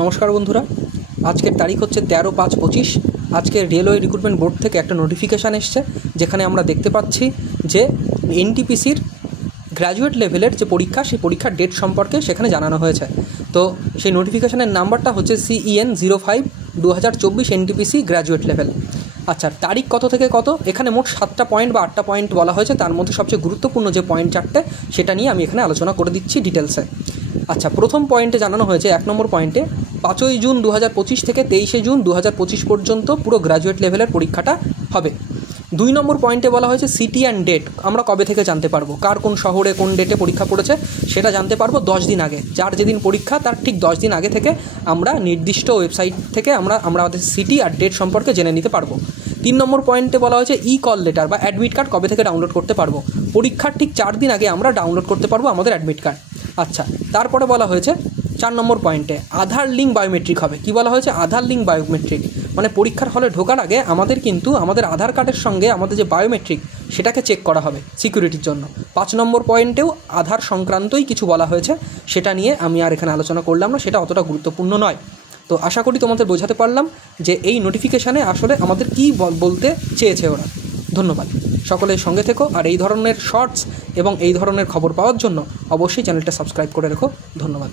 নমস্কার বন্ধুরা, আজকের তারিখ হচ্ছে 13/5/25। আজকে রেলওয়ে রিক্রুটমেন্ট বোর্ড থেকে একটা নোটিফিকেশান এসছে, যেখানে আমরা দেখতে পাচ্ছি যে এনটিপিসির গ্র্যাজুয়েট লেভেলের যে পরীক্ষা, সেই পরীক্ষার ডেট সম্পর্কে সেখানে জানানো হয়েছে। তো সেই নোটিফিকেশানের নাম্বারটা হচ্ছে CEN 05/2024 এনটিপিসি গ্র্যাজুয়েট লেভেল। আচ্ছা, তারিখ কত থেকে কত? এখানে মোট 7টা পয়েন্ট বা 8টা পয়েন্ট বলা হয়েছে। তার মধ্যে সবচেয়ে গুরুত্বপূর্ণ যে পয়েন্ট 4টে, সেটা নিয়ে আমি এখানে আলোচনা করে দিচ্ছি ডিটেলসে। আচ্ছা, প্রথম পয়েন্টে জানানো হয়েছে, 1 নম্বর পয়েন্টে 5ই জুন 2025 থেকে 23শে জুন 2025 পর্যন্ত পুরো গ্র্যাজুয়েট লেভেলের পরীক্ষাটা হবে। 2 নম্বর পয়েন্টে বলা হয়েছে সিটি অ্যান্ড ডেট আমরা কবে থেকে জানতে পারবো, কার কোন শহরে কোন ডেটে পরীক্ষা পড়েছে সেটা জানতে পারবো 10 দিন আগে। যার যেদিন পরীক্ষা তার ঠিক 10 দিন আগে থেকে আমরা নির্দিষ্ট ওয়েবসাইট থেকে আমরা আমাদের সিটি আর ডেট সম্পর্কে জেনে নিতে পারবো। 3 নম্বর পয়েন্টে বলা হয়েছে কল লেটার বা অ্যাডমিট কার্ড কবে থেকে ডাউনলোড করতে পারবো। পরীক্ষার ঠিক 4 দিন আগে আমরা ডাউনলোড করতে পারবো আমাদের অ্যাডমিট কার্ড। আচ্ছা, তারপরে বলা হয়েছে 4 নম্বর পয়েন্টে আধার লিঙ্ক বায়োমেট্রিক হবে। কি বলা হয়েছে? আধার লিঙ্ক বায়োমেট্রিক, মানে পরীক্ষার হলে ঢোকার আগে আমাদের কিন্তু আমাদের আধার কার্ডের সঙ্গে আমাদের যে বায়োমেট্রিক সেটাকে চেক করা হবে সিকিউরিটির জন্য। 5 নম্বর পয়েন্টেও আধার সংক্রান্তই কিছু বলা হয়েছে, সেটা নিয়ে আমি আর এখানে আলোচনা করলাম না, সেটা অতটা গুরুত্বপূর্ণ নয়। তো আশা করি তোমাদের বোঝাতে পারলাম যে এই নোটিফিকেশানে আসলে আমাদের কী বলতে চেয়েছে ওরা। ধন্যবাদ, সকলের সঙ্গে থেকো। আর এই ধরনের শর্টস এবং এই ধরনের খবর পাওয়ার জন্য অবশ্যই চ্যানেলটা সাবস্ক্রাইব করে রেখো। ধন্যবাদ।